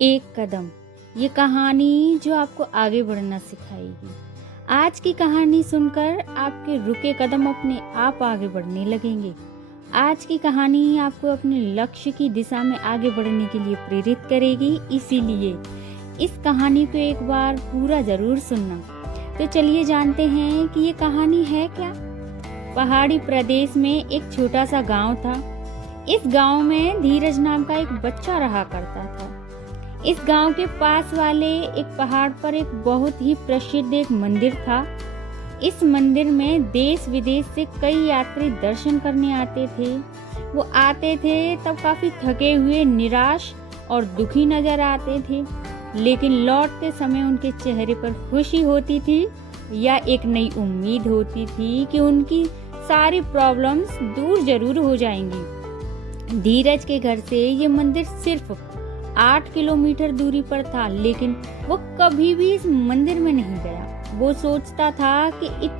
एक कदम, ये कहानी जो आपको आगे बढ़ना सिखाएगी। आज की कहानी सुनकर आपके रुके कदम अपने आप आगे बढ़ने लगेंगे। आज की कहानी आपको अपने लक्ष्य की दिशा में आगे बढ़ने के लिए प्रेरित करेगी, इसीलिए इस कहानी को एक बार पूरा जरूर सुनना। तो चलिए जानते हैं कि ये कहानी है क्या। पहाड़ी प्रदेश में एक छोटा सा गांव था। इस गांव में धीरज नाम का एक बच्चा रहा करता था। इस गांव के पास वाले एक पहाड़ पर एक बहुत ही प्रसिद्ध एक मंदिर था। इस मंदिर में देश विदेश से कई यात्री दर्शन करने आते थे। वो आते थे तब काफी थके हुए, निराश और दुखी नजर आते थे, लेकिन लौटते समय उनके चेहरे पर खुशी होती थी या एक नई उम्मीद होती थी कि उनकी सारी प्रॉब्लम्स दूर जरूर हो जाएंगी। धीरज के घर से ये मंदिर सिर्फ 8 किलोमीटर दूरी पर था, लेकिन वो कभी भी इस मंदिर में नहीं गया। वो सोचता था कि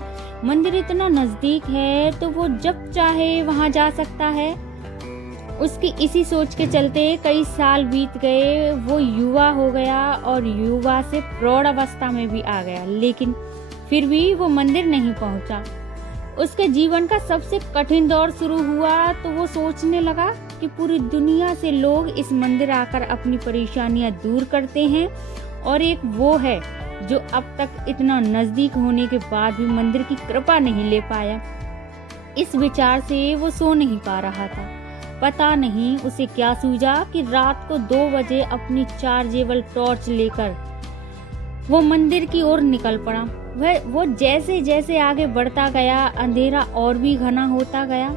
मंदिर इतना नजदीक है तो वो जब चाहे वहां जा सकता है। उसकी इसी सोच के चलते कई साल बीत गए। वो युवा हो गया और युवा से प्रौढ़ अवस्था में भी आ गया, लेकिन फिर भी वो मंदिर नहीं पहुंचा। उसके जीवन का सबसे कठिन दौर शुरू हुआ तो वो सोचने लगा कि पूरी दुनिया से लोग इस मंदिर आकर अपनी परेशानियां दूर करते हैं और एक वो है जो अब तक इतना नजदीक होने के बाद भी मंदिर की कृपा नहीं ले पाया। इस विचार से वो सो नहीं पा रहा था। पता नहीं उसे क्या सूझा कि रात को 2 बजे अपनी चार्जेबल टॉर्च लेकर वो मंदिर की ओर निकल पड़ा। वो जैसे जैसे आगे बढ़ता गया, अंधेरा और भी घना होता गया।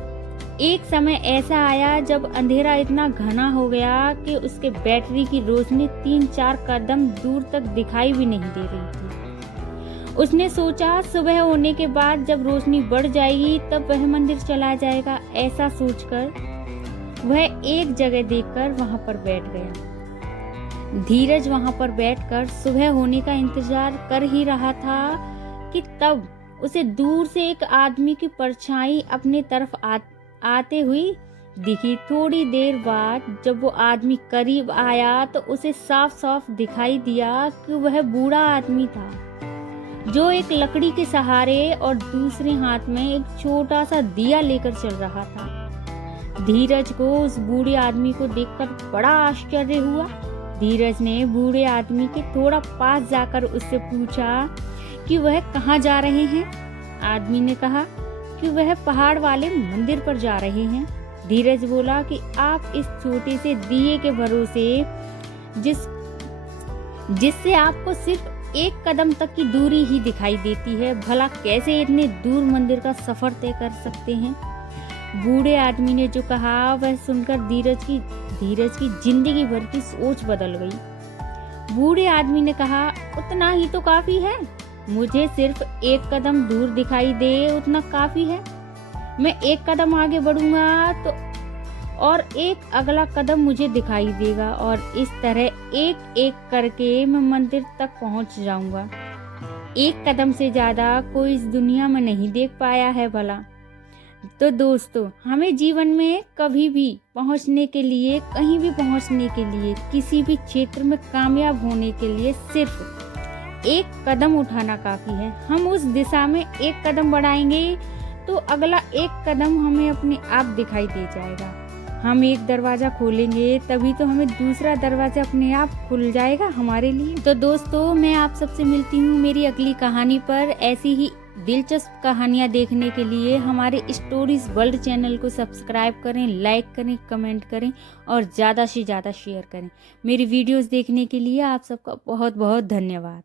एक समय ऐसा आया जब अंधेरा इतना घना हो गया कि उसके बैटरी की रोशनी 3-4 कदम दूर तक दिखाई भी नहीं दे रही थी। उसने सोचा सुबह होने के बाद जब रोशनी बढ़ जाएगी तब वह मंदिर चला जाएगा। ऐसा सोचकर वह एक जगह देखकर वहां पर बैठ गया। धीरज वहां पर बैठकर सुबह होने का इंतजार कर ही रहा था कि तब उसे दूर से एक आदमी की परछाई अपने तरफ आते हुई दिखी। थोड़ी देर बाद जब वो आदमी करीब आया तो उसे साफ साफ दिखाई दिया कि वह बूढ़ा आदमी था, जो एक लकड़ी के सहारे और दूसरे हाथ में एक छोटा सा दिया लेकर चल रहा था। धीरज को उस बूढ़े आदमी को देखकर बड़ा आश्चर्य हुआ। धीरज ने बूढ़े आदमी के थोड़ा पास जाकर उससे पूछा कि वह कहाँ जा रहे हैं। आदमी ने कहा कि वह पहाड़ वाले मंदिर पर जा रहे हैं। धीरज बोला कि आप इस छोटे से दिए के भरोसे जिससे आपको सिर्फ 1 कदम तक की दूरी ही दिखाई देती है, भला कैसे इतने दूर मंदिर का सफर तय कर सकते हैं। बूढ़े आदमी ने जो कहा वह सुनकर धीरज की जिंदगी भर की सोच बदल गई। बूढ़े आदमी ने कहा, उतना ही तो काफी है। मुझे सिर्फ 1 कदम दूर दिखाई दे उतना काफी है। मैं 1 कदम आगे बढ़ूंगा तो और एक अगला कदम मुझे दिखाई देगा और इस तरह एक एक करके मैं मंदिर तक पहुंच जाऊंगा। 1 कदम से ज्यादा कोई इस दुनिया में नहीं देख पाया है भला। तो दोस्तों, हमें जीवन में कभी भी पहुंचने के लिए, कहीं भी पहुंचने के लिए, किसी भी क्षेत्र में कामयाब होने के लिए सिर्फ 1 कदम उठाना काफी है। हम उस दिशा में 1 कदम बढ़ाएंगे तो अगला 1 कदम हमें अपने आप दिखाई दे जाएगा। हम एक दरवाजा खोलेंगे तभी तो हमें दूसरा दरवाजा अपने आप खुल जाएगा हमारे लिए। तो दोस्तों, मैं आप सबसे मिलती हूँ मेरी अगली कहानी पर। ऐसी ही दिलचस्प कहानियाँ देखने के लिए हमारे स्टोरीज वर्ल्ड चैनल को सब्सक्राइब करें, लाइक करें, कमेंट करें और ज़्यादा से ज़्यादा शेयर करें। मेरी वीडियोस देखने के लिए आप सबका बहुत बहुत धन्यवाद।